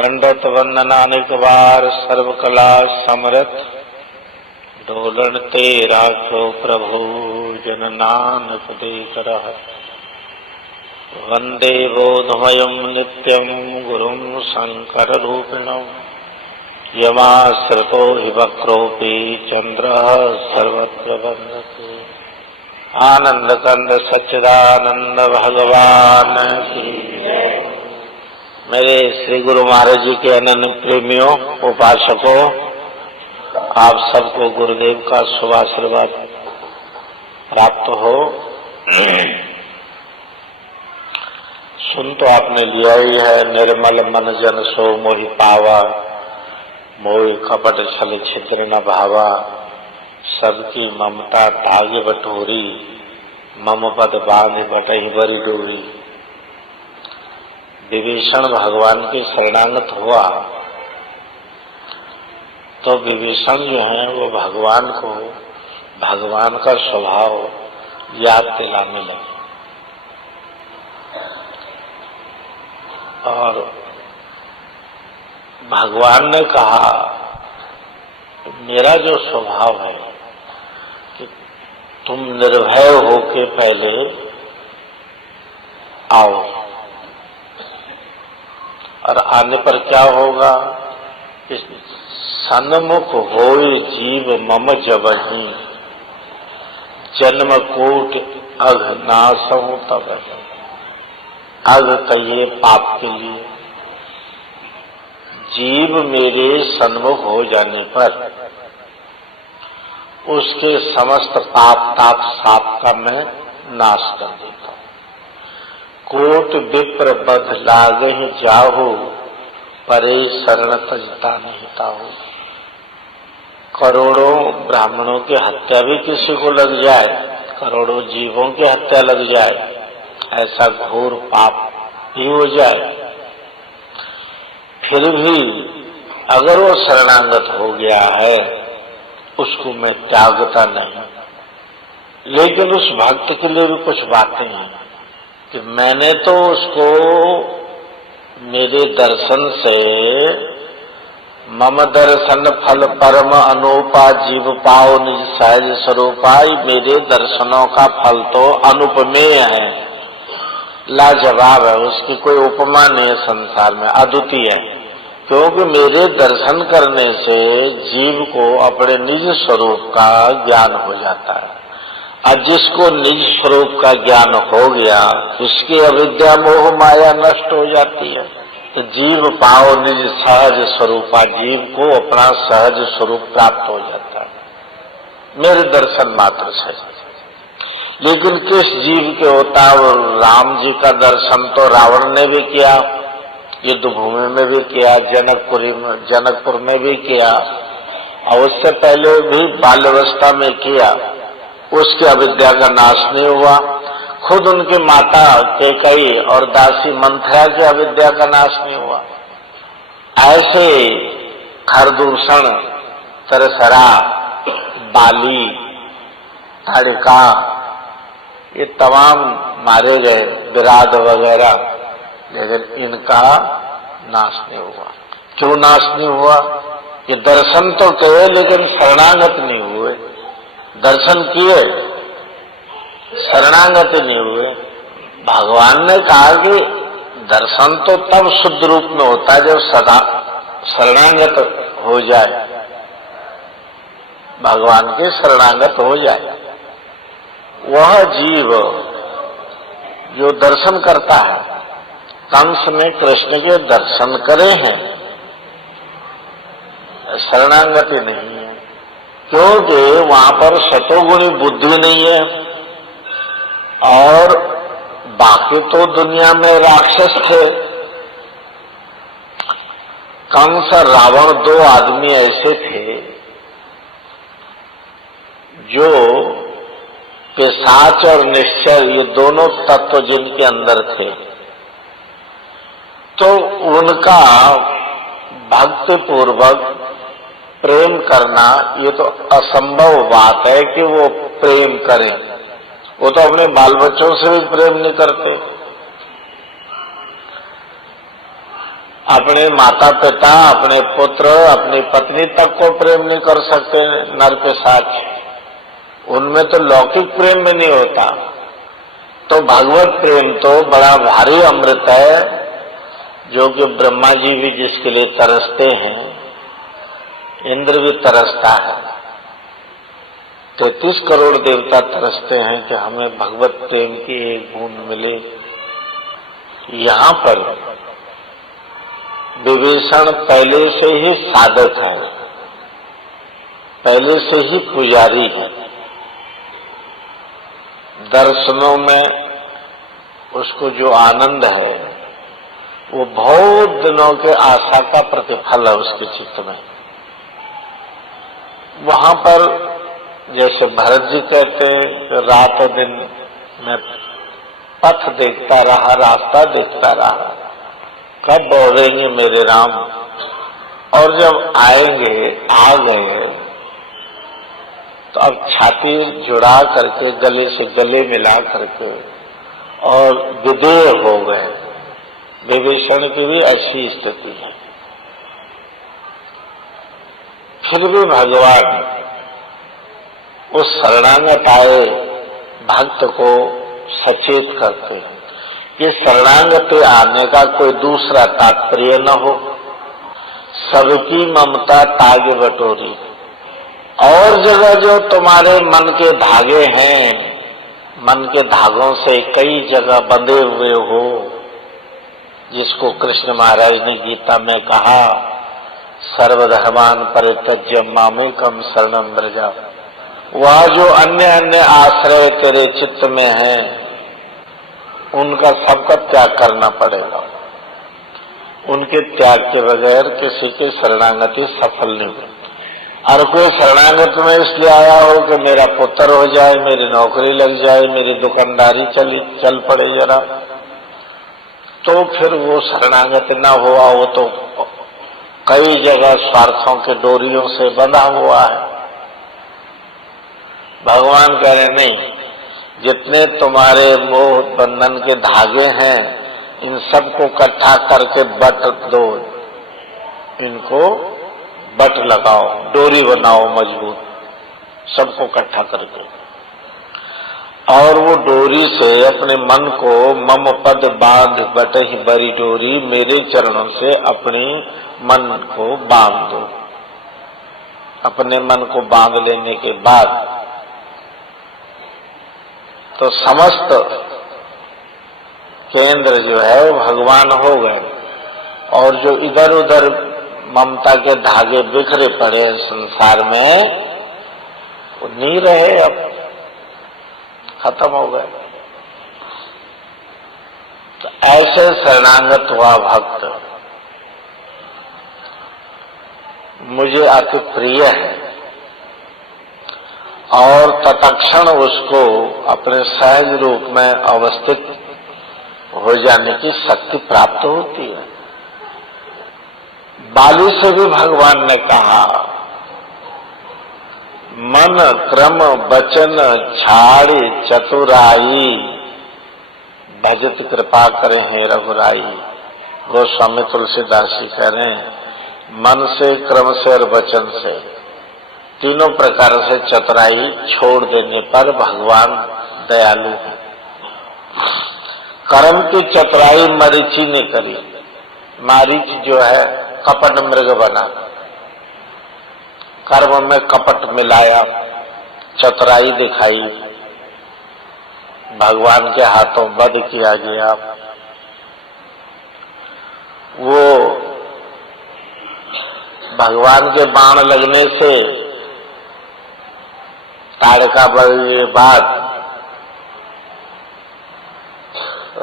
दंडत वंदनानिक बार सर्वकला समरथ। डोलन ते राखो प्रभु जन नानक दे करहत। वंदे बोधमयं नित्यं गुरुं शंकर रूपिणं। यमाश्रितो हि वक्रोऽपि चन्द्रः सर्वत्र वन्दते। आनंद कंद सच्चिदानंद भगवान की। मेरे श्री गुरु महाराज जी के अनन्य प्रेमियों, उपासकों, आप सबको गुरुदेव का शुभ आशीर्वाद प्राप्त हो। सुन तो आपने लिया ही है। निर्मल मन जन सो मोहि पावा, मोहि कपट छल छिद्र न भावा। सबकी ममता तागे बटोरी, मम पद बांध बटहि बरी डोरी। विभीषण भगवान के शरणागत हुआ तो विभीषण जो है वो भगवान को, भगवान का स्वभाव याद दिलाने लगे। और भगवान ने कहा, मेरा जो स्वभाव है कि तुम निर्भय होके पहले आओ, और आने पर क्या होगा? सन्मुख होय जीव मम जबहि, जन्म कोट अघ नासहु तबहि। अघ कहिए पाप के लिए। जीव मेरे सन्मुख हो जाने पर उसके समस्त पाप ताप साप का मैं नाश कर देता हूँ। कोट विप्र बध लागहि जाहु, परे शरण तजता नहीं ताहु। करोड़ों ब्राह्मणों की हत्या भी किसी को लग जाए, करोड़ों जीवों की हत्या लग जाए, ऐसा घोर पाप भी हो जाए, फिर भी अगर वो शरणागत हो गया है उसको मैं त्यागता नहीं। लेकिन उस भक्त के लिए भी कुछ बातें हैं कि मैंने तो उसको मेरे दर्शन से, मम दर्शन फल परम अनूपा जीव पाओ निज सहज स्वरूपाई। मेरे दर्शनों का फल तो अनुपमेय है, लाजवाब है, उसकी कोई उपमा नहीं है संसार में, अद्वितीय है। क्योंकि मेरे दर्शन करने से जीव को अपने निज स्वरूप का ज्ञान हो जाता है। और जिसको निज स्वरूप का ज्ञान हो गया, उसकी अविद्या मोह माया नष्ट हो जाती है। तो जीव पाओ निज सहज स्वरूपा, जीव को अपना सहज स्वरूप प्राप्त हो जाता है मेरे दर्शन मात्र से। लेकिन किस जीव के होता है? वो राम जी का दर्शन तो रावण ने भी किया, युद्ध भूमि में भी किया, जनकपुर में भी किया, और उससे पहले भी बाल्यावस्था में किया। उसकी अविद्या का नाश नहीं हुआ। खुद उनकी माता कैकेयी और दासी मंथरा की अविद्या का नाश नहीं हुआ। ऐसे खरदूषण, तरसरा, बाली, ताड़िका, ये तमाम मारे गए, विराट वगैरह, लेकिन इनका नाश नहीं हुआ। क्यों नाश नहीं हुआ? ये दर्शन तो किए लेकिन शरणागत नहीं हुए। दर्शन किए, शरणागत नहीं हुए। भगवान ने कहा कि दर्शन तो तब शुद्ध रूप में होता है जब सदा शरणागत हो जाए, भगवान के शरणागत हो जाए। वह जीव जो दर्शन करता है, कंस ने कृष्ण के दर्शन करे हैं, शरणागति नहीं है। क्योंकि वहां पर सतोगुणी बुद्धि नहीं है, और बाकी तो दुनिया में राक्षस थे। कंस और रावण दो आदमी ऐसे थे जो पिशाच और निश्चय, ये दोनों तत्व जिनके अंदर थे, तो उनका भक्ति पूर्वक प्रेम करना ये तो असंभव बात है कि वो प्रेम करें। वो तो अपने बाल बच्चों से भी प्रेम नहीं करते। अपने माता पिता, अपने पुत्र, अपनी पत्नी तक को प्रेम नहीं कर सकते नर के साथ, उनमें तो लौकिक प्रेम में नहीं होता। तो भगवत प्रेम तो बड़ा भारी अमृत है, जो कि ब्रह्मा जी भी जिसके लिए तरसते हैं, इंद्र भी तरसता है, 33 करोड़ देवता तरसते हैं कि हमें भगवत प्रेम की एक बूंद मिले। यहाँ पर विभीषण पहले से ही साधक है, पहले से ही पुजारी है। दर्शनों में उसको जो आनंद है वो बहुत दिनों के आशा का प्रतिफल है उसके चित्त में। वहां पर जैसे भरत जी कहते हैं, रात दिन मैं पथ देखता रहा, रास्ता देखता रहा, कब दौड़ेंगे मेरे राम, और जब आएंगे आ गए तो अब छाती जुड़ा करके गले से गले मिला करके और विदेह हो गए। विभीषण की भी ऐसी स्थिति है। फिर भी भगवान उस शरणागत आए भक्त को सचेत करते हैं कि शरणागति आने का कोई दूसरा तात्पर्य न हो, सबकी ममता तागे बटोरी। और जगह जो तुम्हारे मन के धागे हैं, मन के धागों से कई जगह बंधे हुए हो, जिसको कृष्ण महाराज ने गीता में कहा, सर्वधर्मान परित्यज्य मामेकम शरणं व्रज, वह जो अन्य अन्य आश्रय तेरे चित्त में है उनका सबका त्याग करना पड़ेगा। उनके त्याग के बगैर किसी की शरणागति सफल नहीं हुई। और कोई शरणागत में इसलिए आया हो कि मेरा पुत्र हो जाए, मेरी नौकरी लग जाए, मेरी दुकानदारी चल पड़े जरा, तो फिर वो शरणागत न हुआ, वो तो कई जगह स्वार्थों के डोरियों से बंधा हुआ है। भगवान कह रहे नहीं, जितने तुम्हारे मोह बंधन के धागे हैं इन सबको इकट्ठा करके बट दो, इनको बट लगाओ, डोरी बनाओ मजबूत, सबको इकट्ठा करके, और वो डोरी से अपने मन को मम पद बांध बटहि बरी डोरी, मेरे चरणों से अपने मन को बांध दो। अपने मन को बांध लेने के बाद तो समस्त केंद्र जो है वो भगवान हो गए, और जो इधर उधर ममता के धागे बिखरे पड़े हैं संसार में, वो नहीं रहे, अब खत्म हो गए। तो ऐसे शरणागत हुआ भक्त मुझे अति प्रिय है, और तत्क्षण उसको अपने सहज रूप में अवस्थित हो जाने की शक्ति प्राप्त होती है। बाली से भी भगवान ने कहा, मन क्रम बचन छाड़ी चतुराई, भजत कृपा करें हे रघुराई। गोस्वामी तुलसीदास जी कह रहे हैं, मन से, क्रम से और वचन से, तीनों प्रकार से चतुराई छोड़ देने पर भगवान दयालु है। कर्म की चतुराई मरीचि ने करी। मारीच जो है कपट मृग बना, कर्म में कपट मिलाया, चतुराई दिखाई, भगवान के हाथों वध किया गया। वो भगवान के बाण लगने से ताड़का बल के बाद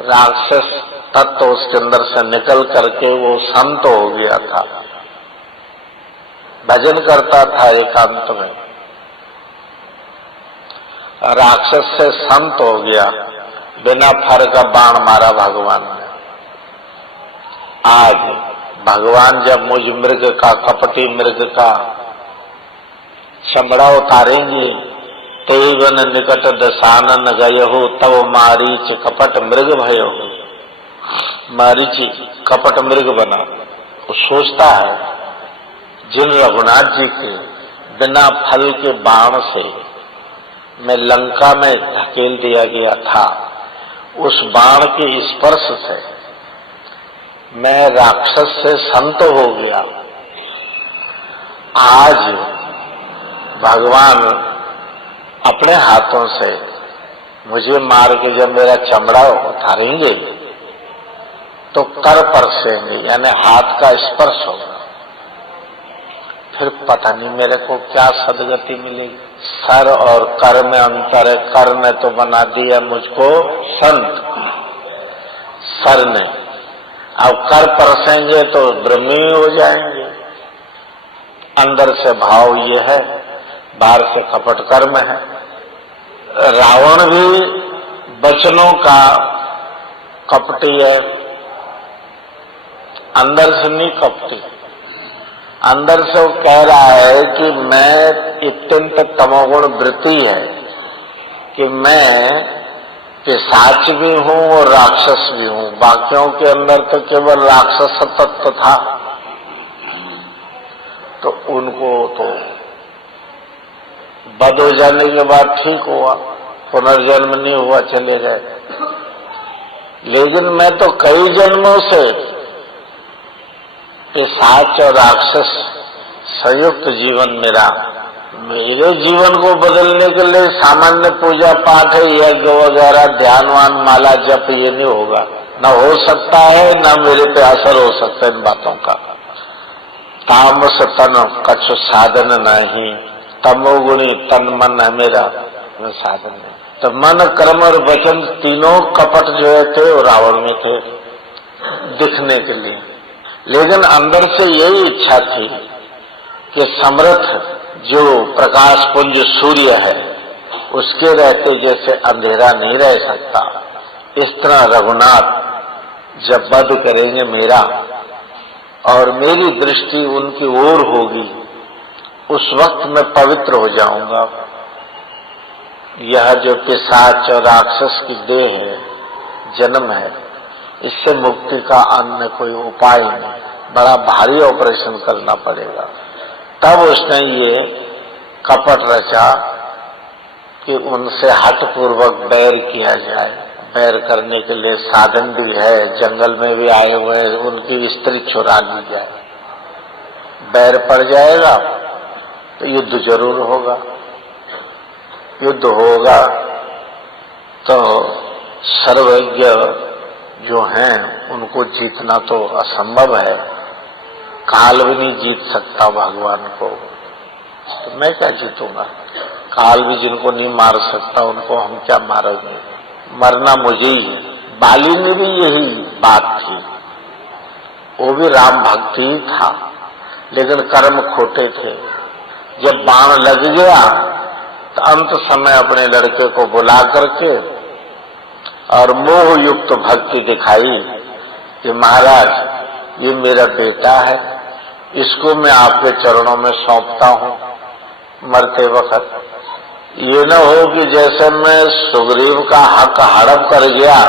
राक्षस तत्व उसके अंदर से निकल करके वो संत हो गया था, भजन करता था एकांत में, राक्षस से संत हो गया, बिना फर का बाण मारा भगवान ने। आज भगवान जब मुझ मृग का, कपटी मृग का चमड़ा उतारेंगे, तेवन निकट दशानन गयहु, तब मारीच कपट मृग भयो। मारीच कपट मृग बना, वो सोचता है जिन रघुनाथ जी के बिना फल के बाण से मैं लंका में धकेल दिया गया था, उस बाण के स्पर्श से मैं राक्षस से संत हो गया। आज भगवान अपने हाथों से मुझे मार के जब मेरा चमड़ा उतारेंगे तो कर परसेंगे, यानी हाथ का स्पर्श होगा, फिर पता नहीं मेरे को क्या सदगति मिलेगी। सर और कर में अंतर है। कर ने तो बना दिया मुझको संत, सर ने, अब कर परसेंगे तो ब्रह्मी हो जाएंगे। अंदर से भाव ये है, बाहर से कपट कर्म है। रावण भी वचनों का कपटी है, अंदर से नहीं कपटी। अंदर से वो कह रहा है कि मैं अत्यंत तमोगुण वृत्ति है कि मैं पिशाच भी हूं और राक्षस भी हूं। बाकियों के अंदर तो केवल राक्षस तत्व था, तो उनको तो बद हो जाने के बाद ठीक हुआ, पुनर्जन्म नहीं हुआ, चले गए। लेकिन मैं तो कई जन्मों से पिशाच और राक्षस संयुक्त जीवन मेरे जीवन को बदलने के लिए सामान्य पूजा पाठ है, यज्ञ वगैरह, ध्यानवान, माला जप, ये नहीं होगा, न हो सकता है, न मेरे पे असर हो सकता है इन बातों का। तामस तन कछु साधन नहीं, तमोगुणी तन मन है मेरा, मैं साधन नहीं। तो मन, कर्म और वचन तीनों कपट जो है थे वो रावण में थे दिखने के लिए। लेकिन अंदर से यही इच्छा थी कि समर्थ जो प्रकाश पुंज सूर्य है उसके रहते जैसे अंधेरा नहीं रह सकता, इस तरह रघुनाथ जब वध करेंगे मेरा और मेरी दृष्टि उनकी ओर होगी, उस वक्त मैं पवित्र हो जाऊंगा। यह जो पिशाच और राक्षस की देह है, जन्म है, इससे मुक्ति का अन्य कोई उपाय नहीं, बड़ा भारी ऑपरेशन करना पड़ेगा। तब उसने ये कपट रचा कि उनसे हठपूर्वक बैर किया जाए। बैर करने के लिए साधन भी है, जंगल में भी आए हुए, उनकी स्त्री चुरा ली जाए। बैर पड़ जाएगा तो युद्ध जरूर होगा, युद्ध होगा तो सर्वज्ञ जो हैं उनको जीतना तो असंभव है, काल भी नहीं जीत सकता भगवान को, तो मैं क्या जीतूंगा। काल भी जिनको नहीं मार सकता उनको हम क्या मारेंगे, मरना मुझे ही है। बाली में भी यही बात थी, वो भी राम भक्ति ही था, लेकिन कर्म खोटे थे। जब बाण लग गया तो अंत समय अपने लड़के को बुला करके और मोह युक्त भक्ति दिखाई कि महाराज ये मेरा बेटा है, इसको मैं आपके चरणों में सौंपता हूं मरते वक्त। ये न हो कि जैसे मैं सुग्रीव का हक हड़प कर गया,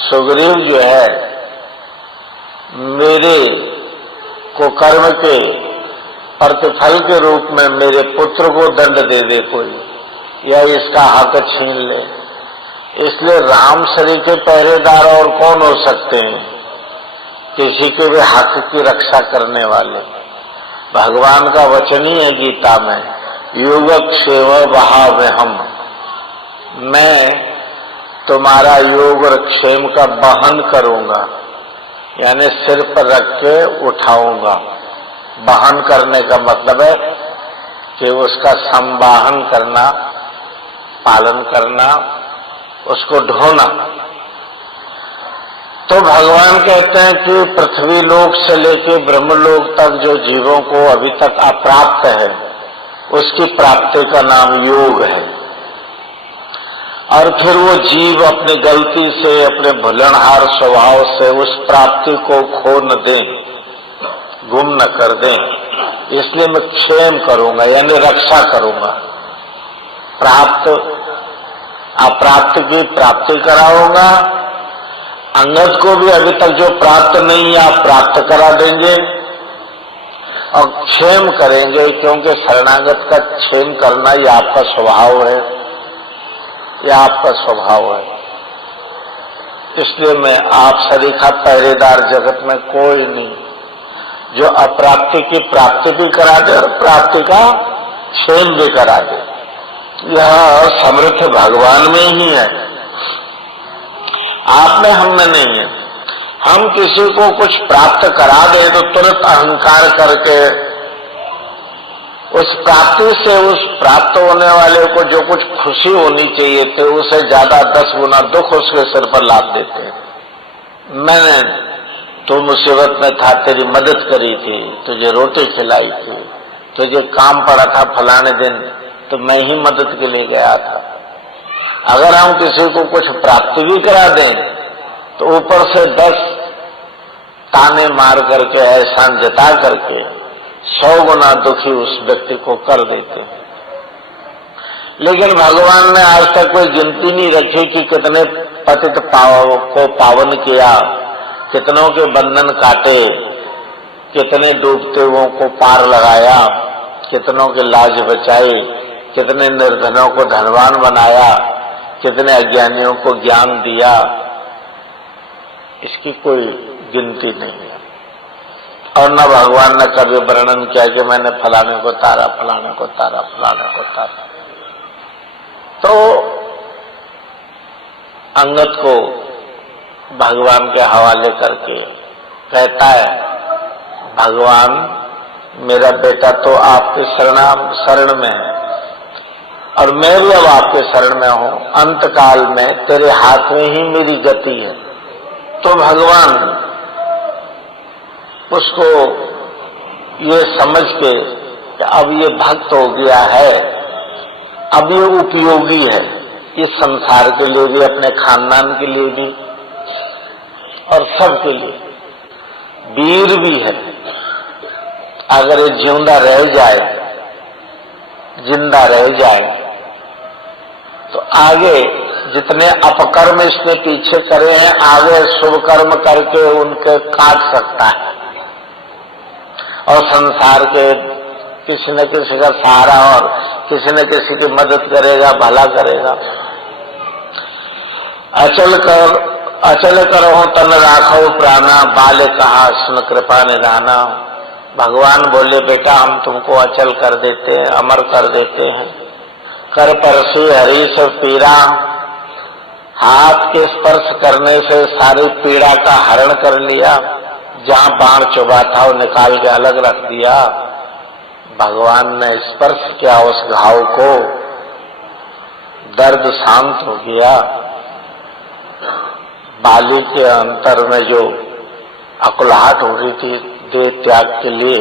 सुग्रीव जो है मेरे को कर्म के प्रतिफल के रूप में मेरे पुत्र को दंड दे दे कोई, या इसका हक छीन ले। इसलिए राम शरीर के पहरेदार और कौन हो सकते हैं, किसी के भी हक की रक्षा करने वाले। भगवान का वचन ही है गीता में, योगक्षेम वहाम्यहम्, मैं तुम्हारा योग और क्षेम का वहन करूंगा, यानी सिर पर रख के उठाऊंगा। वहन करने का मतलब है कि उसका संवाहन करना, पालन करना, उसको ढोना। तो भगवान कहते हैं कि पृथ्वी लोक से लेके ब्रह्मलोक तक जो जीवों को अभी तक अप्राप्त है, उसकी प्राप्ति का नाम योग है। और फिर वो जीव अपनी गलती से, अपने भुलनहार स्वभाव से उस प्राप्ति को खो न दें, गुम न कर दें, इसलिए मैं क्षेम करूंगा, यानी रक्षा करूंगा। प्राप्त अप्राप्त की प्राप्ति कराऊंगा, अंगद को भी अभी तक जो प्राप्त नहीं है आप प्राप्त करा देंगे, और क्षेम करेंगे, क्योंकि शरणागत का क्षेम करना ये आपका स्वभाव है, ये आपका स्वभाव है। इसलिए मैं आप सरीखा पहरेदार जगत में कोई नहीं जो अप्राप्ति की प्राप्ति भी करा दे और प्राप्ति का क्षेम भी करा दे। यह समर्थ भगवान में ही है, आप में, हम में नहीं है। हम किसी को कुछ प्राप्त करा दे तो तुरंत अहंकार करके उस प्राप्ति से उस प्राप्त होने वाले को जो कुछ खुशी होनी चाहिए थी उसे ज्यादा 10 गुना दुख उसके सिर पर लाद देते हैं। मैंने तो मुसीबत में था, तेरी मदद करी थी, तुझे रोटी खिलाई थी, तुझे काम पड़ा था फलाने दिन तो मैं ही मदद के लिए गया था। अगर हम किसी को कुछ प्राप्ति भी करा दें तो ऊपर से 10 ताने मार करके, एहसान जता करके 100 गुना दुखी उस व्यक्ति को कर देते हैं। लेकिन भगवान ने आज तक कोई गिनती नहीं रखी कि कितने पतित को पावन किया, कितनों के बंधन काटे, कितने डूबते हुओं को पार लगाया, कितनों की लाज बचाई, कितने निर्धनों को धनवान बनाया, कितने अज्ञानियों को ज्ञान दिया। इसकी कोई गिनती नहीं है। और न भगवान ने कभी वर्णन किया कि मैंने फलाने को तारा, फलाने को तारा, फलाने को तारा। तो अंगद को भगवान के हवाले करके कहता है, भगवान मेरा बेटा तो आपके शरण में है और मैं भी अब आपके शरण में हूं, अंत काल में तेरे हाथ में ही मेरी गति है। तो भगवान उसको ये समझ के कि अब ये भक्त हो गया है, अब ये उपयोगी है इस संसार के लिए भी, अपने खानदान के लिए भी और सबके लिए, वीर भी है। अगर ये जिंदा रह जाए तो आगे जितने अपकर्म इसने पीछे करे हैं, आगे शुभ कर्म करके उनके काट सकता है और संसार के किसी न किसी का सहारा और किसी न किसी की मदद करेगा, भला करेगा। अचल करो तन राखो प्राणा, बाल कहा सुन कृपा निधाना। भगवान बोले, बेटा हम तुमको अचल कर देते हैं, अमर कर देते हैं। कर परसी हरि से पीड़ा, हाथ के स्पर्श करने से सारी पीड़ा का हरण कर लिया। जहां बाण चुभा था वो निकाल के अलग रख दिया। भगवान ने स्पर्श किया उस घाव को, दर्द शांत हो गया। बाली के अंतर में जो अकुलाहट हो रही थी देह त्याग के लिए,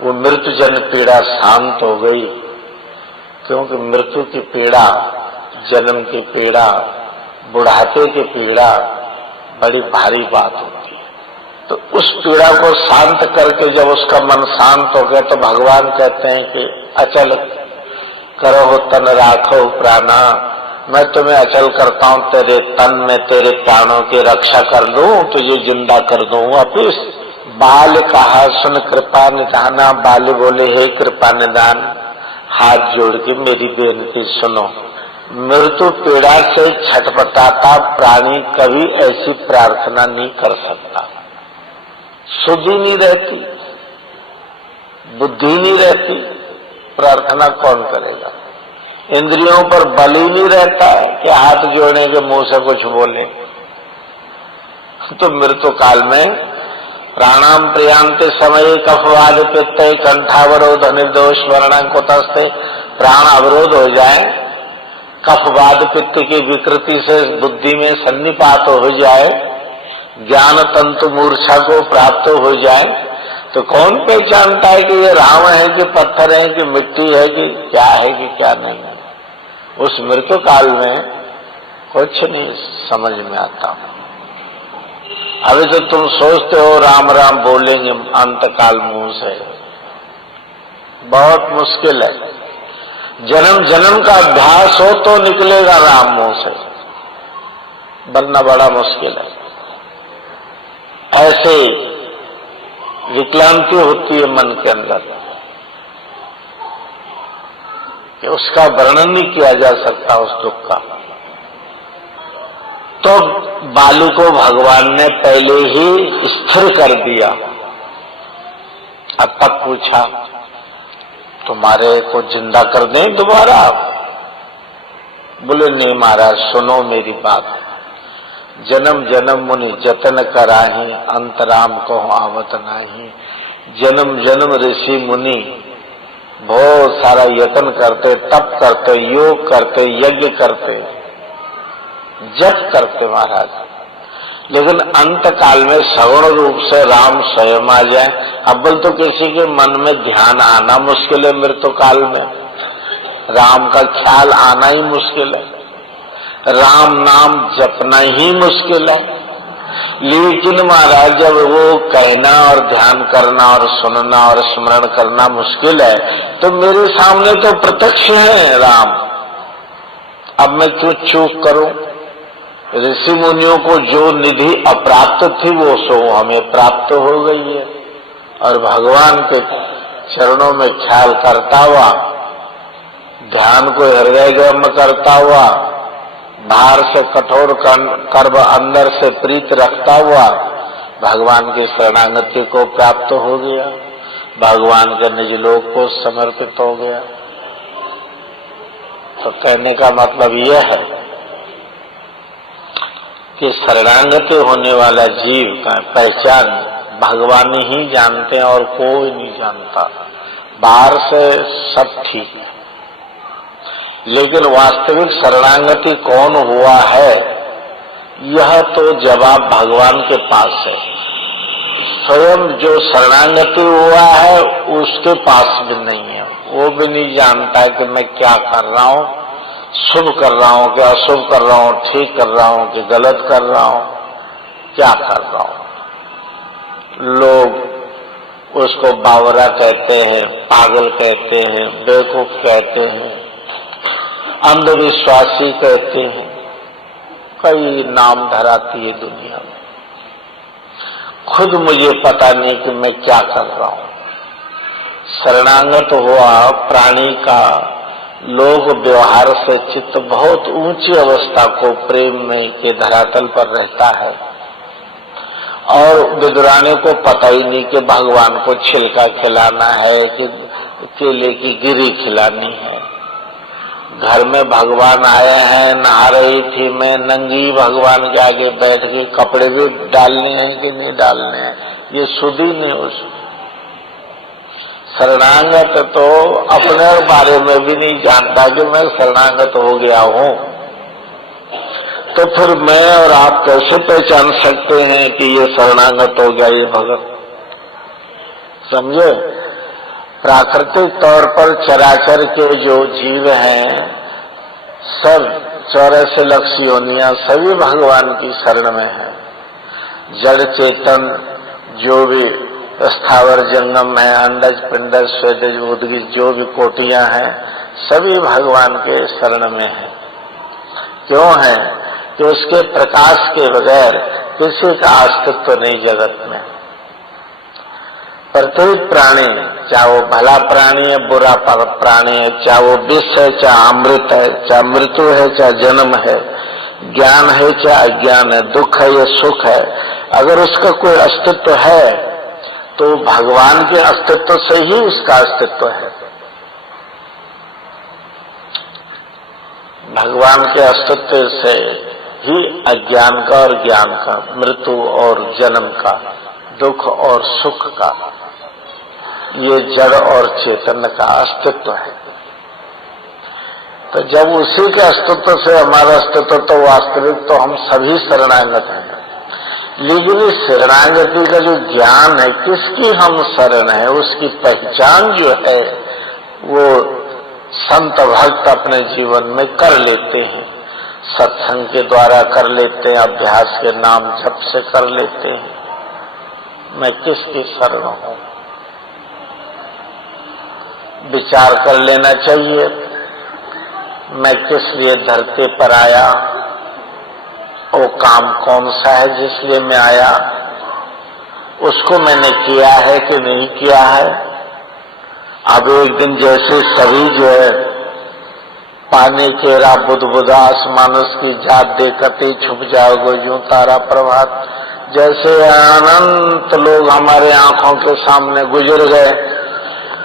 वो मृत्युजन पीड़ा शांत हो गई। क्योंकि मृत्यु की पीड़ा, जन्म की पीड़ा, बुढ़ापे की पीड़ा बड़ी भारी बात होती है। तो उस पीड़ा को शांत करके जब उसका मन शांत हो गया तो भगवान कहते हैं कि अचल करो तन राखो प्राणा, मैं तुम्हें अचल करता हूं, तेरे तन में तेरे प्राणों की रक्षा कर लूं, तुझे जिंदा कर दूं वापिस। बाल कहा सुन कृपा निधाना, बाल बोले हे कृपा निधान, हाथ जोड़ के मेरी बेनती सुनो। मृत्यु पीड़ा से छटपटाता प्राणी कभी ऐसी प्रार्थना नहीं कर सकता। सुधि नहीं रहती, बुद्धि नहीं रहती, प्रार्थना कौन करेगा? इंद्रियों पर बल ही नहीं रहता कि हाथ जोड़ने के मुंह से कुछ बोले। तो मृत्यु काल में प्राणाम प्रियांते समय कफवाद पित्त कंठावरोध निर्दोष वर्णन को तस्ते, प्राण अवरोध हो जाए, कफवाद पित्त की विकृति से बुद्धि में सन्निपात हो जाए, ज्ञान तंतु मूर्छा को प्राप्त हो जाए, तो कौन पहचानता है कि ये राम है कि पत्थर है कि मिट्टी है कि क्या है कि क्या नहीं है? उस मृत्यु काल में कुछ नहीं समझ में आता। अभी तो तुम सोचते हो राम राम बोलेंगे अंत काल मुंह से, बहुत मुश्किल है। जन्म जन्म का अभ्यास हो तो निकलेगा राम मुंह से, वरना बड़ा मुश्किल है। ऐसे विक्लांति होती है मन के अंदर कि उसका वर्णन नहीं किया जा सकता उस दुख का। तो बालू को भगवान ने पहले ही स्थिर कर दिया। अब तक पूछा, तुम्हारे को जिंदा कर दें दोबारा? बोले नहीं महाराज, सुनो मेरी बात। जन्म जन्म मुनि जतन कराही, अंतराम को आवत नाही। जन्म जन्म ऋषि मुनि बहुत सारा यत्न करते, तप करते, योग करते, यज्ञ करते, जप करते महाराज, लेकिन अंत काल में सगुण रूप से राम स्वयं आ जाए। अव्वल तो किसी के मन में ध्यान आना मुश्किल है, मृत्यु काल में राम का ख्याल आना ही मुश्किल है, राम नाम जपना ही मुश्किल है। लेकिन महाराज जब वो कहना और ध्यान करना और सुनना और स्मरण करना मुश्किल है, तो मेरे सामने तो प्रत्यक्ष है राम। अब मैं क्यों चूक करूं? ऋषि मुनियों को जो निधि अप्राप्त थी वो सो हमें प्राप्त हो गई है। और भगवान के चरणों में ख्याल करता हुआ, ध्यान को हृदयगम करता हुआ, बाहर से कठोर कर्म अंदर से प्रीत रखता हुआ भगवान की शरणागति को प्राप्त हो गया, भगवान के निज लोक को समर्पित हो गया। तो कहने का मतलब यह है कि शरणागति होने वाला जीव का पहचान भगवान ही जानते हैं और कोई नहीं जानता। बाहर से सब ठीक है, लेकिन वास्तविक शरणागति कौन हुआ है यह तो जवाब भगवान के पास है। स्वयं जो शरणागति हुआ है उसके पास भी नहीं है, वो भी नहीं जानता है कि मैं क्या कर रहा हूँ, शुभ कर रहा हूँ कि अशुभ कर रहा हूँ, ठीक कर रहा हूँ कि गलत कर रहा हूँ, क्या कर रहा हूँ। लोग उसको बावरा कहते हैं, पागल कहते हैं, बेवकूफ कहते हैं, अंधविश्वासी कहते हैं, कई नाम धराती है दुनिया में। खुद मुझे पता नहीं कि मैं क्या कर रहा हूँ। शरणागत हुआ प्राणी का लोग व्यवहार से चित्त बहुत ऊंची अवस्था को प्रेम में के धरातल पर रहता है, और विदुराने को पता ही नहीं कि भगवान को छिलका खिलाना है कि केले की गिरी खिलानी है। घर में भगवान आए हैं, नहा रही थी मैं, नंगी भगवान के आगे बैठ के कपड़े भी डालने हैं कि नहीं डालने हैं, ये सुधी नहीं। उस शरणागत तो अपने बारे में भी नहीं जानता कि मैं शरणागत हो गया हूँ। तो फिर मैं और आप कैसे पहचान सकते हैं कि ये शरणागत हो गया ये भगत? समझे? प्राकृतिक तौर पर चराचर के जो जीव हैं सब 84 लाख योनियां सभी भगवान की शरण में है। जड़ चेतन जो भी स्थावर जंगम है, अंडज पिंडज स्वेदज उद्गिज जो भी कोटियां हैं सभी भगवान के शरण में है। क्यों है? कि उसके प्रकाश के बगैर किसी का अस्तित्व नहीं जगत में। प्रत्येक प्राणी, चाहे वो भला प्राणी है, बुरा प्राणी है, चाहे वो विष है, चाहे अमृत है, चाहे मृत्यु है, चाहे जन्म है, ज्ञान है चाहे अज्ञान है, दुख है या सुख है, अगर उसका कोई अस्तित्व है तो भगवान के अस्तित्व से ही उसका अस्तित्व है। भगवान के अस्तित्व से ही अज्ञान का और ज्ञान का, मृत्यु और जन्म का, दुख और सुख का, ये जड़ और चेतन का अस्तित्व है। तो जब उसी के अस्तित्व से हमारा अस्तित्व, तो वास्तविक तो हम सभी शरणागत हैं। लेकिन इस शरणागति का जो ज्ञान है, किसकी हम शरण है, उसकी पहचान जो है वो संत भक्त अपने जीवन में कर लेते हैं। सत्संग के द्वारा कर लेते हैं, अभ्यास के नाम जप से कर लेते हैं। मैं किसकी शरण हूं? विचार कर लेना चाहिए, मैं किस लिए धरती पर आया, वो काम कौन सा है जिसलिए मैं आया, उसको मैंने किया है कि नहीं किया है। अब एक दिन जैसे सभी जो है पानी केरा बुदबुदास मानस की जात देखते छुप जाओगे यूं तारा प्रभात, जैसे अनंत लोग हमारे आंखों के सामने गुजर गए,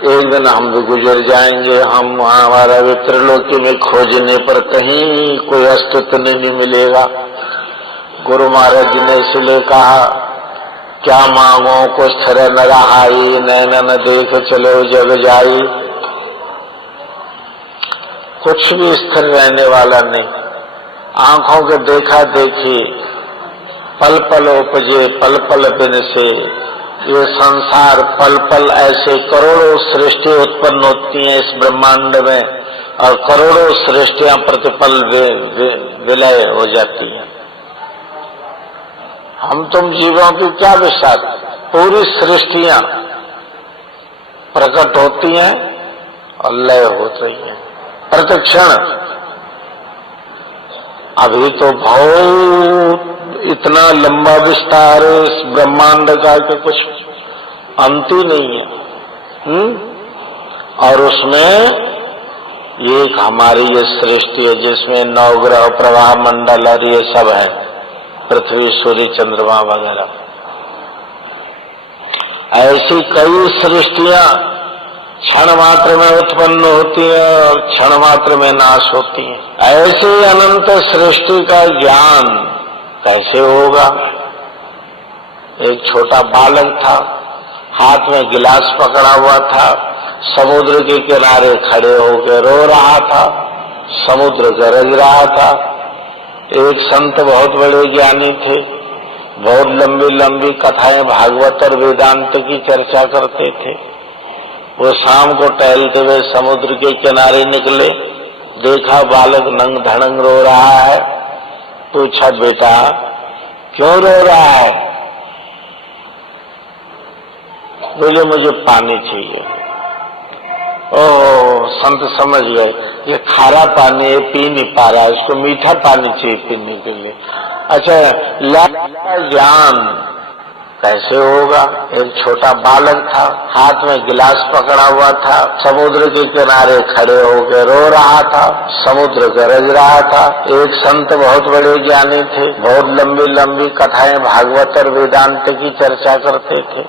एक दिन हम भी गुजर जाएंगे। हम हमारा वित्रलोकी में खोजने पर कहीं कोई अस्तित्व नहीं मिलेगा। गुरु महाराज जी ने इसलिए कहा, क्या मांगो कुछ स्थिर न रहाई, नैन देख चलो जग जाई। कुछ भी स्थिर रहने वाला नहीं। आंखों के देखा देखी पल पल उपजे पल पल बिन से, ये संसार पल पल ऐसे करोड़ों सृष्टि उत्पन्न होती हैं इस ब्रह्मांड में, और करोड़ों सृष्टियां प्रतिपल विलय हो जाती हैं। हम तुम जीवों की क्या विषय, पूरी सृष्टियां प्रकट होती हैं और लय हो रही है प्रतिक्षण। अभी तो बहुत इतना लंबा विस्तार है इस ब्रह्मांड का कि कुछ अंत ही नहीं है। और उसमें एक हमारी ये सृष्टि है जिसमें नवग्रह प्रवाह मंडल और ये सब है, पृथ्वी सूर्य चंद्रमा वगैरह। ऐसी कई सृष्टियां क्षण मात्र में उत्पन्न होती है और क्षण मात्र में नाश होती है। ऐसे अनंत सृष्टि का ज्ञान कैसे होगा? एक छोटा बालक था, हाथ में गिलास पकड़ा हुआ था, समुद्र के किनारे खड़े होकर रो रहा था, समुद्र गरज रहा था। एक संत बहुत बड़े ज्ञानी थे, बहुत लंबी लंबी कथाएं भागवत और वेदांत की चर्चा करते थे। वो शाम को टहलते हुए समुद्र के किनारे निकले, देखा बालक नंग धड़ंग रो रहा है। पूछा, बेटा क्यों रो रहा है? बोले, मुझे पानी चाहिए। ओह, संत समझ गए ये खारा पानी है, पी नहीं पा रहा है, उसको मीठा पानी चाहिए पीने के लिए। अच्छा, ज्ञान कैसे होगा? एक छोटा बालक था, हाथ में गिलास पकड़ा हुआ था, समुद्र के किनारे खड़े होकर रो रहा था, समुद्र गरज रहा था। एक संत बहुत बड़े ज्ञानी थे, बहुत लंबी लंबी कथाएं भागवत और वेदांत की चर्चा करते थे।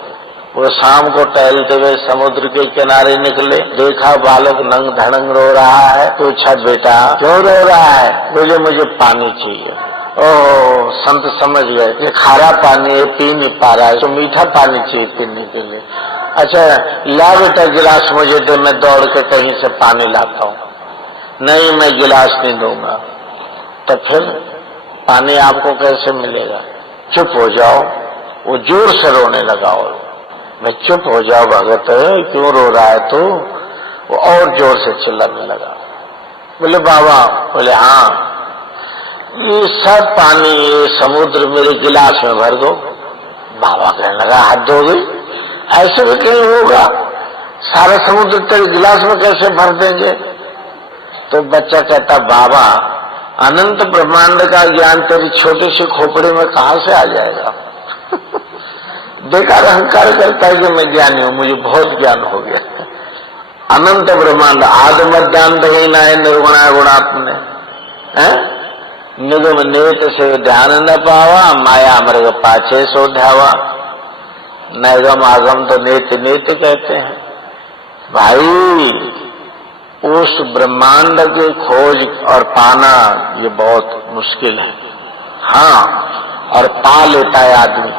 वो शाम को टहलते हुए समुद्र के किनारे निकले, देखा बालक नंग धड़ंग रो रहा है। पूछा, बेटा क्यों रो रहा है? बोले, मुझे पानी चाहिए। ओह, संत समझ गए ये खारा पानी है, पी नहीं पा रहा है, तो मीठा पानी चाहिए पीने के लिए। अच्छा, ला बेटा गिलास मुझे दे, मैं दौड़ के कहीं से पानी लाता हूँ। नहीं, मैं गिलास नहीं दूंगा। तो फिर पानी आपको कैसे मिलेगा? चुप हो जाओ। वो जोर से रोने लगा। और मैं, चुप हो जाओ भगत, क्यों रो रहा है तू? वो और जोर से चिल्लाने लगा। बोले, बाबा। बोले, हाँ, ये सब पानी ये समुद्र मेरे गिलास में भर दो। बाबा कहने लगा, हद हो गई, ऐसे भी कहीं होगा? सारा समुद्र तेरे गिलास में कैसे भर देंगे? तो बच्चा कहता, बाबा अनंत ब्रह्मांड का ज्ञान तेरी छोटी सी खोपड़ी में कहां से आ जाएगा? बेकार अहंकार करता है कि मैं ज्ञानी हूं, मुझे बहुत ज्ञान हो गया। अनंत ब्रह्मांड आदि मध्यांत ही न है, निर्गुणा गुणात्मने है। निगम नेत से ध्यान न पावा, माया मृग पाछे सो ध्यावा। नैगम आगम तो नेत नेत कहते हैं। भाई, उस ब्रह्मांड की खोज और पाना ये बहुत मुश्किल है। हाँ, और पा लेता है आदमी।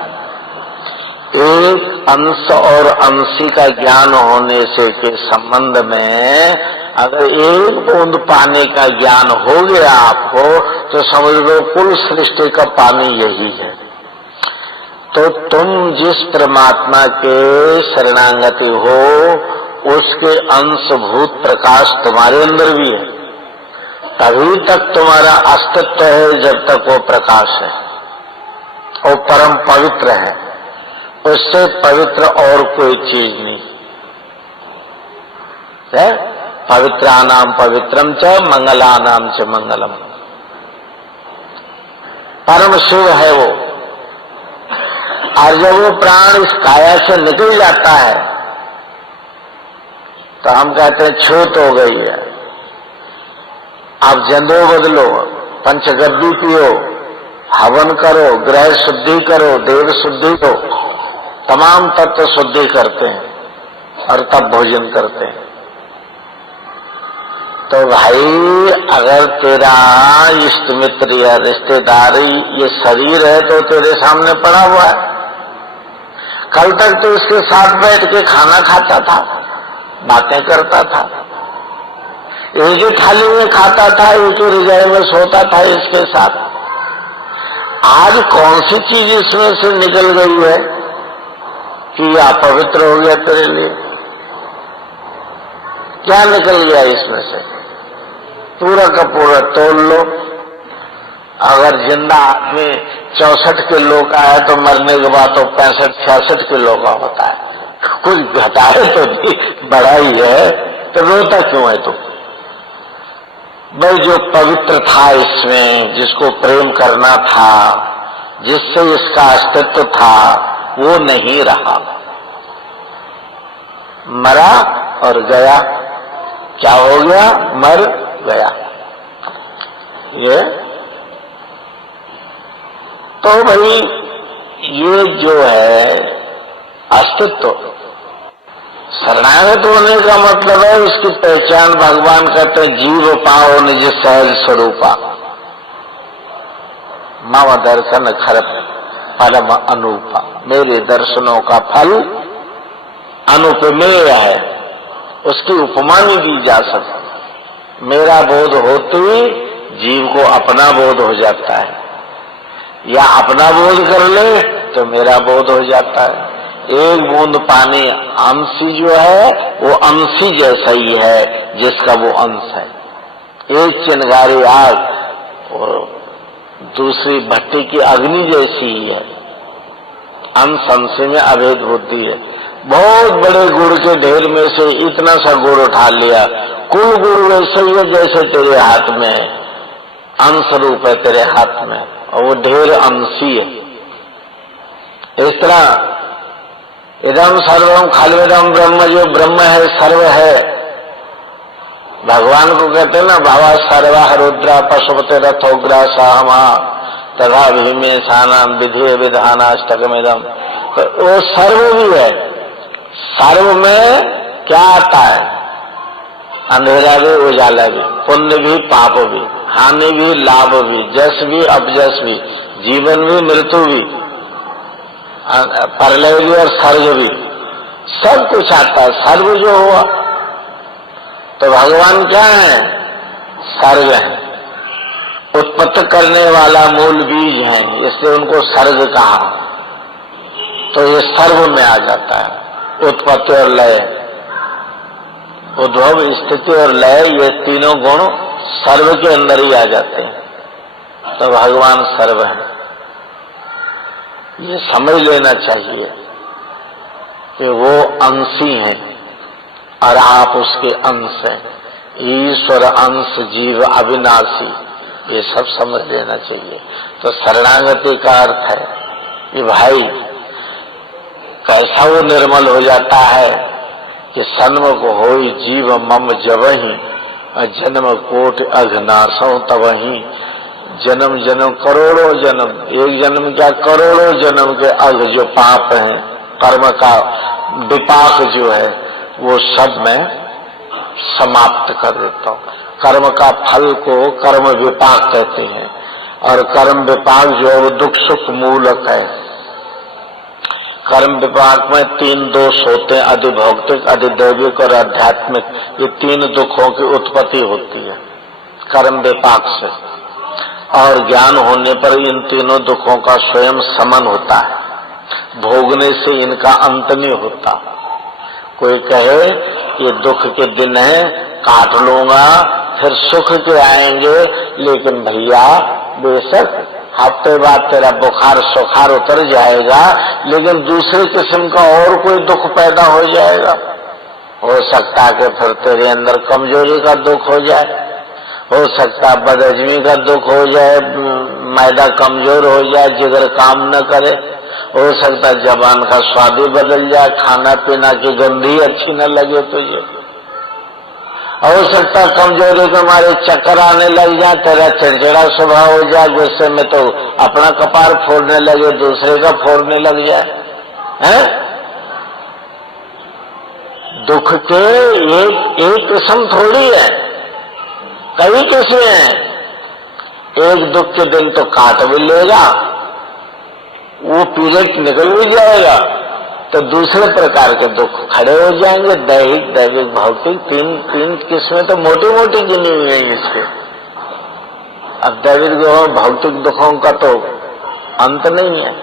एक अंश और अंशी का ज्ञान होने से के संबंध में अगर एक बूंद पानी का ज्ञान हो गया आपको, तो समझ लो कुल सृष्टि का पानी यही है। तो तुम जिस परमात्मा के शरणागति हो, उसके अंशभूत प्रकाश तुम्हारे अंदर भी है। तभी तक तुम्हारा अस्तित्व है जब तक वो प्रकाश है, वो परम पवित्र है। उससे पवित्र और कोई चीज नहीं है। पवित्रानाम पवित्रम च मंगलानाम च मंगलम। परम शिव है वो। और जब वो प्राण इस काया से निकल जाता है तो हम कहते हैं छूत हो गई है, आप जंदो बदलो, पंचगद्दी पियो, हवन करो, ग्रह शुद्धि करो, देव शुद्धि करो, तमाम तत्व शुद्धि करते हैं और तब भोजन करते हैं। तो भाई अगर तेरा इष्ट मित्र या रिश्तेदारी ये शरीर है तो तेरे सामने पड़ा हुआ है, कल तक तो इसके साथ बैठ के खाना खाता था, बातें करता था, एक ही थाली में खाता था, एक ही रजाई में सोता था इसके साथ। आज कौन सी चीज इसमें से निकल गई है कि यह अपवित्र हो गया तेरे लिए? क्या निकल गया इसमें से? पूरा का पूरा तोल लो। अगर जिंदा आदमी 64 किलो का है तो मरने के बाद तो 65-66 किलो का होता है। कुछ घटाए तो बड़ा ही है, तो रोता क्यों है तू? भाई जो पवित्र था इसमें, जिसको प्रेम करना था, जिससे इसका अस्तित्व था, वो नहीं रहा, मरा और गया। क्या हो गया? मर गया। ये तो भाई ये जो है अस्तित्व, शरणागत होने का मतलब है उसकी पहचान भगवान कहते हैं जीव पाओ निज सहज स्वरूपा, मम दर्शन खर परम अनूपा। मेरे दर्शनों का फल अनुपमेय है, उसकी उपमा नहीं दी जा सकती। मेरा बोध होते ही जीव को अपना बोध हो जाता है, या अपना बोध कर ले तो मेरा बोध हो जाता है। एक बूंद पानी अंशी जो है वो अंशी जैसा ही है जिसका वो अंश है। एक चिंगारी आग और दूसरी भट्टी की अग्नि जैसी ही है, अंश अंशी में अभेद बुद्धि है। बहुत बड़े गुड़ के ढेर में से इतना सा गुड़ उठा लिया, कुल गुड़ वैसे ही है जैसे तेरे हाथ में है, अंश रूप है तेरे हाथ में, और वो ढेर अंशी है। इस तरह इदम सर्वम खल्विदम ब्रह्म, जो ब्रह्म है सर्व है, भगवान को कहते हैं ना भावा सर्वा रुद्रा पशुपते रथोग्रा साहमा तथा भीमे सानाम विधि विधानाष्टकमिदम। तो वो सर्व भी है। सर्व में क्या आता है? अंधेरा भी, उजाला भी, पुण्य भी, पाप भी, हानि भी, लाभ भी, जस भी, अपजस भी, जीवन भी, मृत्यु भी, प्रलय भी और सर्ग भी, सब कुछ आता है। सर्व जो हुआ तो भगवान क्या है? सर्ग है, उत्पत्ति करने वाला मूल बीज है, इसलिए उनको सर्ग कहा। तो ये सर्व में आ जाता है, उत्पत्ति और लय, उद्भव स्थिति और लय, ये तीनों गुण सर्व के अंदर ही आ जाते हैं। तो भगवान सर्व है, ये समझ लेना चाहिए कि वो अंशी हैं और आप उसके अंश हैं। ईश्वर अंश जीव अविनाशी, ये सब समझ लेना चाहिए। तो शरणागति का अर्थ है कि भाई कैसा वो निर्मल हो जाता है कि सन्मुख होई जीव मम जबहि, जन्म कोटि अघनासों तबहि। जन्म जन्म करोड़ों जन्म, एक जन्म क्या करोड़ों जन्म के अघ जो पाप हैं, कर्म का विपाक जो है, वो सब मैं समाप्त कर देता हूँ। कर्म का फल को कर्म विपाक कहते हैं, और कर्म विपाक जो है वो दुख सुख मूलक है। कर्म विपाक में 3 दोष होते हैं, अधिभौतिक, अधिदैविक और आध्यात्मिक। ये 3 दुखों की उत्पत्ति होती है कर्म विपाक से, और ज्ञान होने पर इन तीनों दुखों का स्वयं समन होता है, भोगने से इनका अंत नहीं होता। कोई कहे ये दुख के दिन है, काट लूंगा फिर सुख के आएंगे, लेकिन भैया बेशक हफ्ते बाद तेरा बुखार सुखार उतर जाएगा, लेकिन दूसरे किस्म का और कोई दुख पैदा हो जाएगा। हो सकता है कि फिर तेरे अंदर कमजोरी का दुख हो जाए, हो सकता बदहजमी का दुख हो जाए, मैदा कमजोर हो जाए, जिगर काम न करे, हो सकता है जबान का स्वाद ही बदल जाए, खाना पीना की गंधी अच्छी न लगे तुझे। हो सकता है कमजोरी के मारे चक्कर आने लग जाए, तेरा चिड़चिड़ा स्वभाव हो जाए, गुस्से में तो अपना कपार फोड़ने लगे, दूसरे का फोड़ने लग जाए। हैं? दुख के एक किस्म थोड़ी है, कई किस्में हैं। एक दुख के दिन तो काट भी लेगा, वो पीरियड निकल भी जाएगा, तो दूसरे प्रकार के दुख खड़े हो जाएंगे। दैहिक, दैविक, भौतिक, तीन किस्में तो मोटी मोटी गिनी हुई है इसके। अब दैविक दुखों, भौतिक दुखों का तो अंत नहीं है।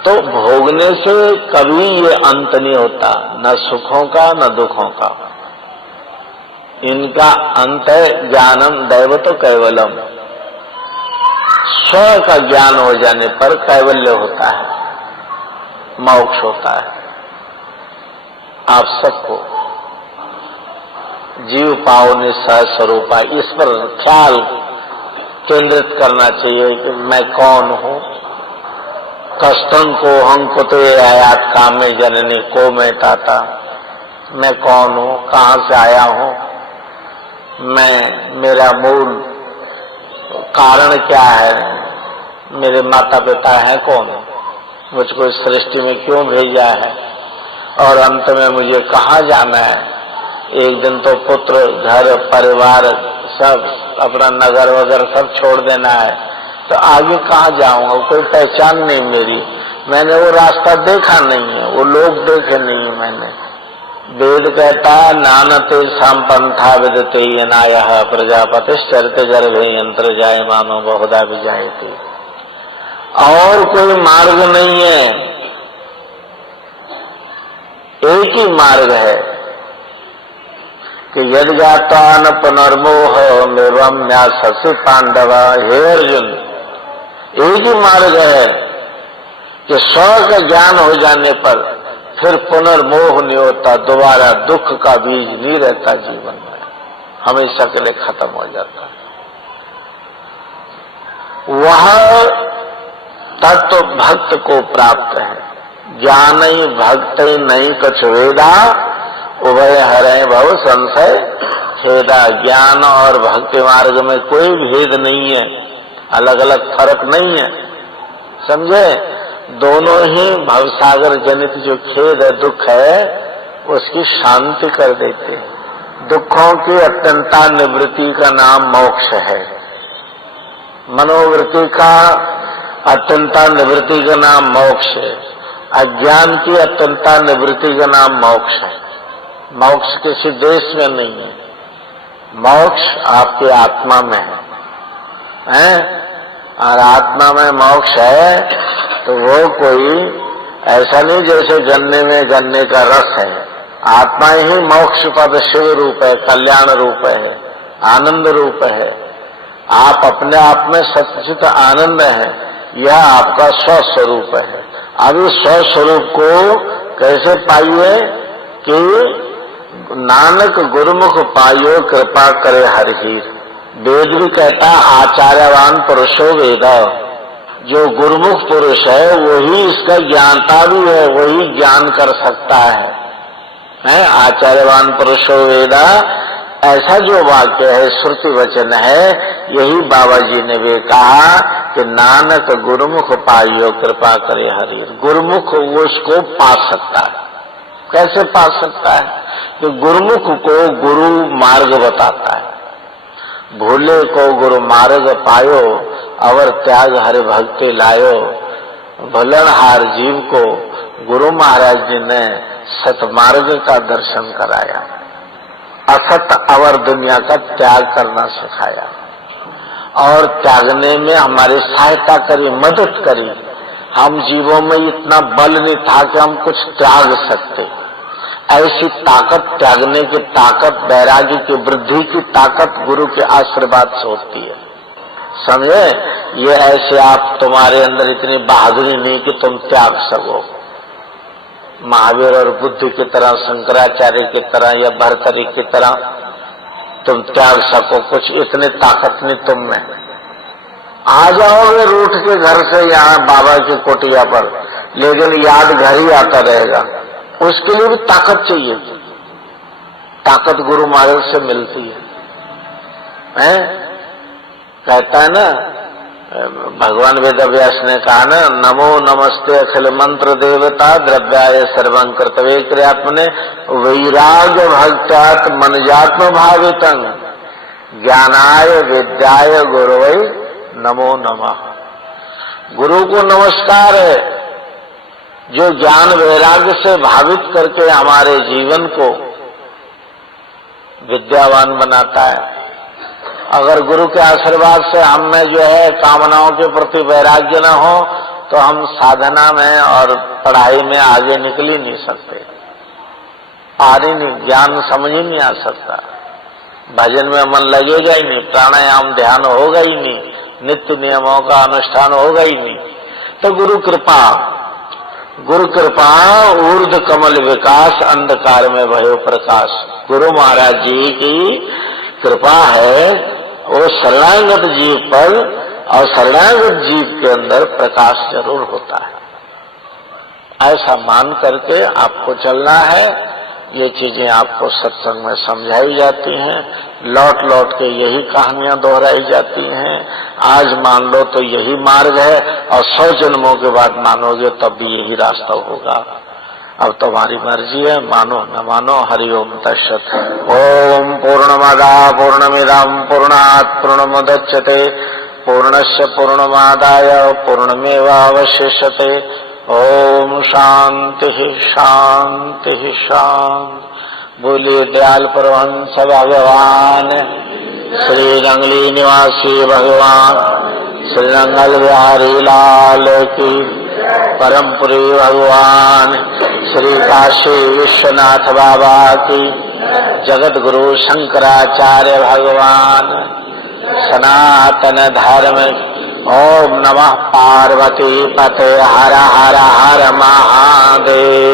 तो भोगने से कभी ये अंत नहीं होता, न सुखों का न दुखों का। इनका अंत है ज्ञानम दैवतो कैवलम। स्व का ज्ञान हो जाने पर कैवल्य होता है, मोक्ष होता है। आप सबको जीव पाओ निस्सह स्वरूपा, इस पर ख्याल केंद्रित करना चाहिए कि मैं कौन हूं। कष्टं को हम कुते आयात कामे जननी को मैं ताता। मैं कौन हूं, कहां से आया हूं, मेरा मूल कारण क्या है, मेरे माता पिता हैं कौन, मुझको इस सृष्टि में क्यों भेजा है, और अंत में मुझे कहाँ जाना है। एक दिन तो पुत्र, घर, परिवार सब, अपना नगर वगैरह सब छोड़ देना है, तो आगे कहाँ जाऊंगा, कोई पहचान नहीं मेरी, मैंने वो रास्ता देखा नहीं है, वो लोग देखे नहीं है मैंने। वेद कहता है नानते संपंथा विदते यनायः प्रजापतिश्चरते गर्भे यंत्र जाए मानो बहुधा भी जायते। और कोई मार्ग नहीं है, एक ही मार्ग है कि यदि जाता न पुनर्मोह एवं न्यासि पांडव। हे अर्जुन, एक ही मार्ग है कि स्व का ज्ञान हो जाने पर फिर पुनर्मोह नहीं होता, दोबारा दुख का बीज नहीं रहता जीवन में, हमेशा के लिए खत्म हो जाता है। वह तत्व भक्त को प्राप्त है। ज्ञान ही भक्त ही नहीं कछ वेदा, उभय हरे भव संशय खेदा। ज्ञान और भक्ति मार्ग में कोई भेद नहीं है, अलग अलग फर्क नहीं है, समझे। दोनों ही भवसागर जनित जो खेद है, दुख है, उसकी शांति कर देते हैं। दुखों की अत्यंता निवृत्ति का नाम मोक्ष है। मनोवृत्ति का अत्यंता निवृत्ति का नाम मोक्ष है। अज्ञान की अत्यंता निवृत्ति का नाम मोक्ष है। मोक्ष किसी देश में नहीं है, मोक्ष आपके आत्मा में है, और आत्मा में मोक्ष है तो वो कोई ऐसा नहीं जैसे गन्ने में गन्ने का रस है। आत्मा ही मोक्ष पद शिव रूप है, कल्याण रूप है, आनंद रूप है। आप अपने आप में सच्चित आनंद है, यह आपका स्वस्वरूप है। अब इस स्वस्वरूप को कैसे पाइए कि नानक गुरुमुख पाइयो कृपा करे हरिहीर। वेद भी कहता आचार्यवान पुरुषो वेद। जो गुरुमुख पुरुष है वही इसका ज्ञाता भी है, वही ज्ञान कर सकता है। आचार्यवान पुरुषो वेदा, ऐसा जो वाक्य है, श्रुति वचन है, यही बाबा जी ने भी कहा कि नानक गुरुमुख पाइयो कृपा करे हरि। गुरुमुख वो उसको पा सकता है। कैसे पा सकता है? कि गुरुमुख को गुरु मार्ग बताता है। भूले को गुरु मार्ग पायो, अवर त्याग हरि भक्ति लायो। भुलनहार जीव को गुरु महाराज जी ने सतमार्ग का दर्शन कराया, असत अवर दुनिया का त्याग करना सिखाया, और त्यागने में हमारी सहायता करी, मदद करी। हम जीवों में इतना बल नहीं था कि हम कुछ त्याग सकते। ऐसी ताकत, त्यागने की ताकत, वैराग्य की वृद्धि की ताकत गुरु के आशीर्वाद से होती है, समझे। ये ऐसे आप, तुम्हारे अंदर इतनी बहादुरी नहीं कि तुम त्याग सको। महावीर और बुद्ध की तरह, शंकराचार्य की तरह या भर्तृहरि की तरह तुम त्याग सको, कुछ इतनी ताकत नहीं तुम में। आ जाओगे रूठ के घर से यहाँ बाबा की कुटिया पर, लेकिन याद घर ही आता रहेगा। उसके लिए भी ताकत चाहिए। ताकत गुरु महाराज से मिलती है? कहता है ना भगवान वेदव्यास ने कहा ना, नमो नमस्ते अखिल मंत्र देवता द्रव्याय सर्वं कर्तव्य क्रियात्मने वैराग्य भक्त्यात् मनजात्म भावितं ज्ञानाय विद्याय गुरुवै नमो नमः। गुरु को नमस्कार है जो ज्ञान वैराग्य से भावित करके हमारे जीवन को विद्यावान बनाता है। अगर गुरु के आशीर्वाद से हम में जो है कामनाओं के प्रति वैराग्य न हो तो हम साधना में और पढ़ाई में आगे निकल ही नहीं सकते, पार ही नहीं, ज्ञान समझ ही नहीं आ सकता, भजन में मन लगेगा ही नहीं, प्राणायाम ध्यान होगा ही नहीं, नित्य नियमों का अनुष्ठान होगा ही नहीं। तो गुरु कृपा ऊर्ध्व कमल विकास अंधकार में भयो प्रकाश। गुरु महाराज जी की कृपा है वो शरणागत जीव पर, और शरणागत जीव के अंदर प्रकाश जरूर होता है। ऐसा मान करके आपको चलना है। ये चीजें आपको सत्संग में समझाई जाती हैं, लौट लौट के यही कहानियां दोहराई जाती हैं। आज मान लो तो यही मार्ग है, और 100 जन्मों के बाद मानोगे तब भी यही रास्ता होगा। अब तुम्हारी मर्जी है, मानो न मानो। हरिओम तत्सत्। ओम पूर्णमदा पूर्णमिदं पूर्णात् पूर्णमुदच्यते पूर्णस्य पूर्णमादाय पूर्णमेवावशिष्यते। ओम शांति शांति शांति। बोलिए दयाल परमहंस भगवान श्री रंगली निवासी भगवान श्री रंगल बिहारी लाल की, परमपुरी भगवान श्री काशी विश्वनाथ बाबा की, जगत गुरु शंकराचार्य भगवान, सनातन धर्म। ओम नमः पार्वती पते हर हर हर महादेव।